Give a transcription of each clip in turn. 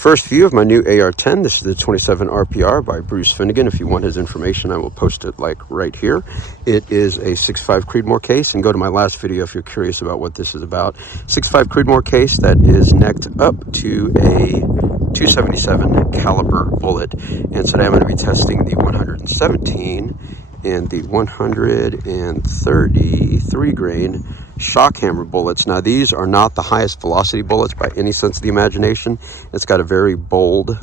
First view of my new AR-10. This is the 27 RPR by Bruce Finnegan. If you want his information, I will post it like right here. It is a 6.5 Creedmoor case, and go to my last video if you're curious about what this is about. 6.5 Creedmoor case that is necked up to a 277 caliber bullet. And today I'm going to be testing the 117 and the 133 grain shock hammer bullets. Now these are not the highest velocity bullets by any sense of the imagination. It's got a very bold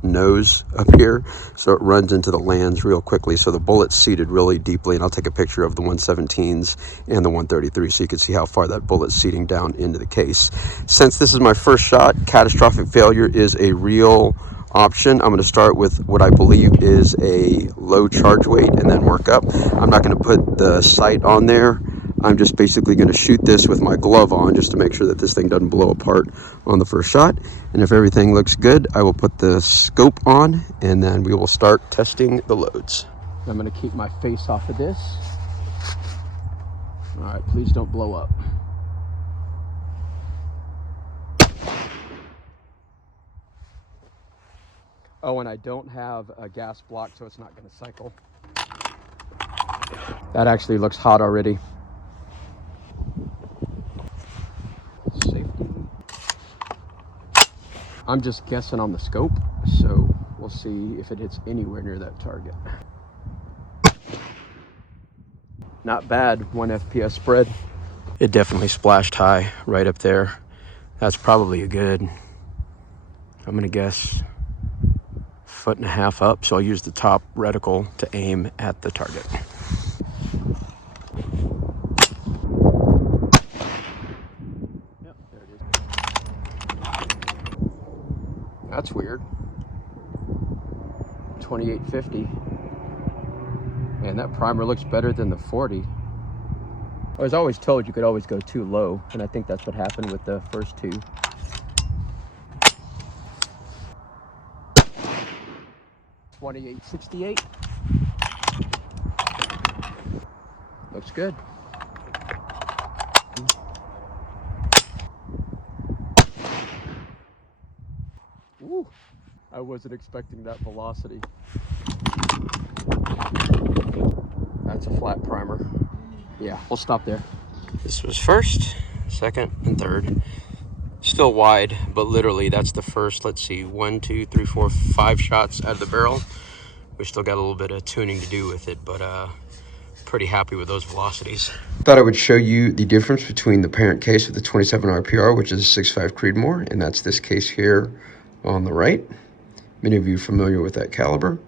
nose up here, so it runs into the lands real quickly. So the bullet's seated really deeply, and I'll take a picture of the 117s and the 133 so you can see how far that bullet's seating down into the case. Since this is my first shot, catastrophic failure is a real option. I'm going to start with what I believe is a low charge weight and then work up. I'm not going to put the sight on there. I'm just basically going to shoot this with my glove on just to make sure that this thing doesn't blow apart on the first shot. And if everything looks good, I will put the scope on and then we will start testing the loads. I'm going to keep my face off of this. All right, please don't blow up. Oh, and I don't have a gas block, so it's not going to cycle. That actually looks hot already. Safety. I'm just guessing on the scope, so we'll see if it hits anywhere near that target. Not bad, 1 FPS spread. It definitely splashed high right up there. That's probably a good, I'm gonna guess, 1.5 feet up, so I'll use the top reticle to aim at the target. Yep, there it is. That's weird. 2850. Man, that primer looks better than the 40. I was always told you could always go too low, and I think that's what happened with the first two. .2868. Looks good. Ooh, I wasn't expecting that velocity. That's a flat primer. Yeah, we'll stop there. This was first, second, and third. Still wide, but literally that's the first, let's see, 1, 2, 3, 4, 5 shots out of the barrel. We still got a little bit of tuning to do with it, but pretty happy with those velocities. Thought I would show you the difference between the parent case of the 27 RPR, which is a 6.5 Creedmoor, and that's this case here on the right. Many of you are familiar with that caliber.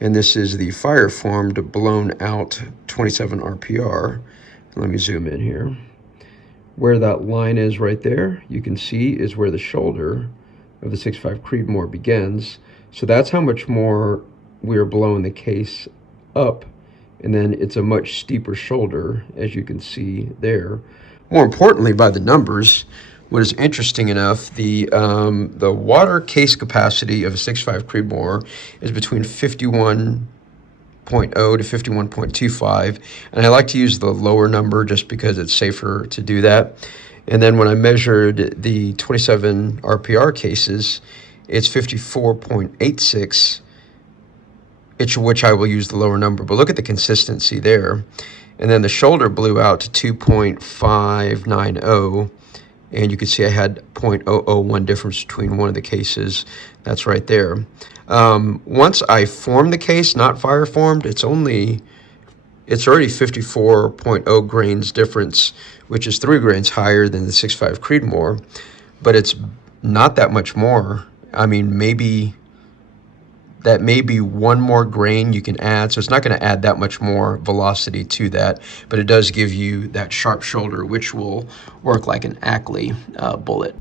And this is the fire formed blown out 27 RPR. Let me zoom in here. Where that line is right there, you can see is where the shoulder of the 6.5 Creedmoor begins. So that's how much more we're blowing the case up, and then it's a much steeper shoulder, as you can see there. More importantly, by the numbers, what is interesting enough, the water case capacity of a 6.5 Creedmoor is between 51.0 to 51.25, and I like to use the lower number just because it's safer to do that. And then when I measured the 27 RPR cases, it's 54.86, which I will use the lower number, but look at the consistency there. And then the shoulder blew out to 2.590, and you can see I had 0.001 difference between one of the cases. That's right there. Once I form the case, not fire formed, it's already 54.0 grains difference, which is 3 grains higher than the 6.5 Creedmoor, but it's not that much more. I mean, maybe one more grain you can add, so it's not going to add that much more velocity to that, but it does give you that sharp shoulder, which will work like an Ackley bullet.